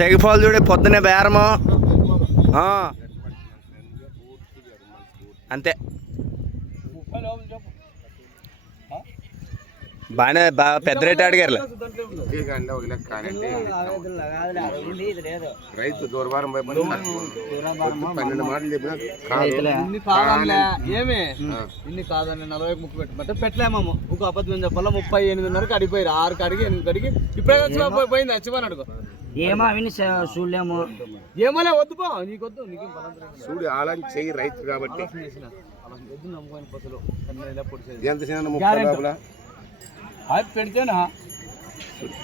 తెగిపోలు చూడే పొద్దునే బేరము అంతే బాగానే బాగా పెద్ద రేట్ అడిగారు. రైతు దూరవారం 12 మాటలు చెప్పినా ఏమి ఇన్ని కాదని 40 ముక్కు పెట్టమంటే పెట్టలేమమ్మ ఒక అబద్ధం చెప్పాలా 38:30కి అడిగిపోయారు 6కి అడిగి 8కి అడిగి ఇప్పుడే పోయింది వచ్చిపోని అడుగు ఏమో విని చూడలేము ఏమోలే వద్దు పో నీకొద్దు నీకేం చూడు ఆలం చెయ్యి రైతు కాబట్టి ఎంత చిన్న 30 లోపల పెడితేనా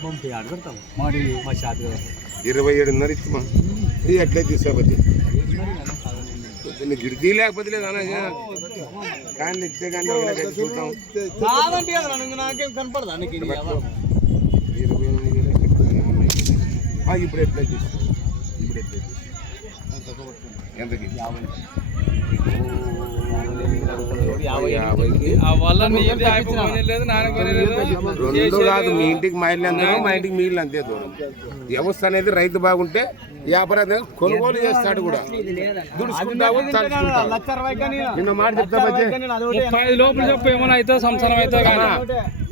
27:30 ఇచ్చమా ఇది ఎట్లే తీసుకోపోతే గిడితీ లేకపోతే లేదు అన్న కానీ ఇచ్చే కానీ చూద్దాం నాకేం కనపడదా నీకు 28,000 ఇప్పుడు ఎట్లా తీసుకో ఇప్పుడు ఎట్లా ఎంతకి 50కి రెండు కాదు మీ ఇంటికి మైళ్ళు ఎంత మా ఇంటికి మీళ్ళు అంతే దూరం. వ్యవస్థ అనేది రైతు బాగుంటే వ్యాపారం కొనుగోలు చేస్తాడు కూడా నిన్న మాట చెప్తా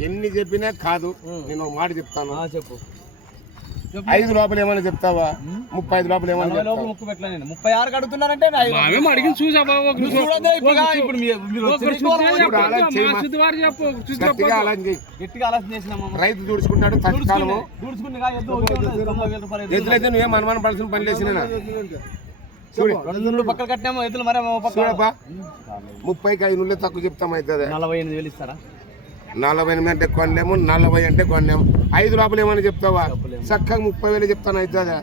ఎన్ని చెప్పినా కాదు నేను మాట చెప్తాను చెప్పు 5 లోపల ఏమైనా చెప్తావా 35 లోపల ఏమైనా 36 అడుగుతున్నారంటే రైతు దూడుచుకుంటాడు తత్కాలము ఎద్దులైతే నువ్వేం అనుమానం పడాల్సిన పని లేచిన చూడు పక్కన కట్టామో ఎద్దులు మరే చూడప్ప 30కి 5 తక్కువ చెప్తాం అవుతుంది 48,000 ఇస్తారా 48 అంటే కొన్నాము 40 అంటే కొన్నాము 5 లోపల ఏమైనా చెప్తావా చక్కగా 30,000 చెప్తాను అవుతుందా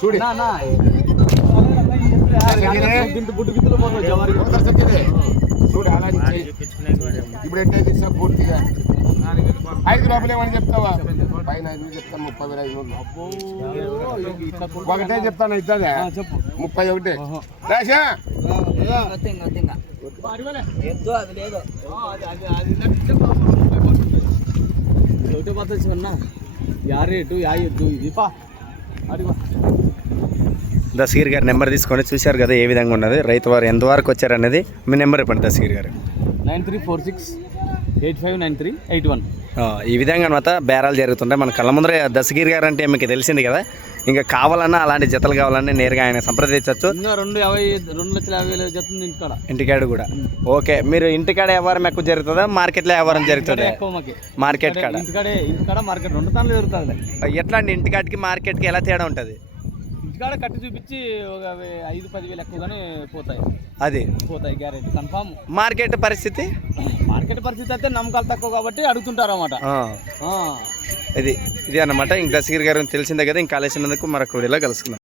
చూడు చూడు అలా ఇప్పుడు ఎట్లా తీస్తా పూర్తిగా 5 లోపల ఏమని చెప్తావా పైన 5 చెప్తాను 30,000 ఒకటే చెప్తాను అవుతుందా 31 రాశా దస్తగిరి గారి నెంబర్ తీసుకొని చూశారు కదా ఏ విధంగా ఉన్నది రైతు వారు ఎంతవరకు వచ్చారనేది మీ నెంబర్ ఇవ్వండి దస్తగిరి గారు 9346859381. ఈ విధంగా అనమాట బేరాలు జరుగుతుంటాయి మన కళ్ళ ముందర. దస్తగిరి గారు అంటే మీకు తెలిసింది కదా, ఇంకా కావాలన్నా అలాంటి జతలు కావాలన్నా నేరుగా ఆయన సంప్రదించవచ్చు. 2,50,000 జతుంది ఇంటికాడ కూడా. ఓకే, మీరు ఇంటికాడ వ్యవహారం ఎక్కువ జరుగుతుందా మార్కెట్లో వ్యవహారం జరుగుతుంది? మార్కెట్ కాడ ఇంటికాడ మార్కెట్ 2 తాళ్ళు జరుగుతుంది. ఎట్లా అండి ఇంటికాడికి మార్కెట్కి ఎలా తేడా ఉంటుంది? ఇంటికాడ కట్టి చూపించి ఒక 5-10,000 ఎక్కువగానే అది పోతాయి గ్యారెంటీ కన్ఫామ్. మార్కెట్ పరిస్థితి అయితే నమ్మకాలు తక్కువ కాబట్టి అడుగుతుంటారు అన్నమాట. ఇది అన్నమాట. ఇంక దస్తగిరి గారు తెలిసిందే కదా, ఇంకా కలిసినందుకు మరొక వీడియోలో కలుసుకుందాం.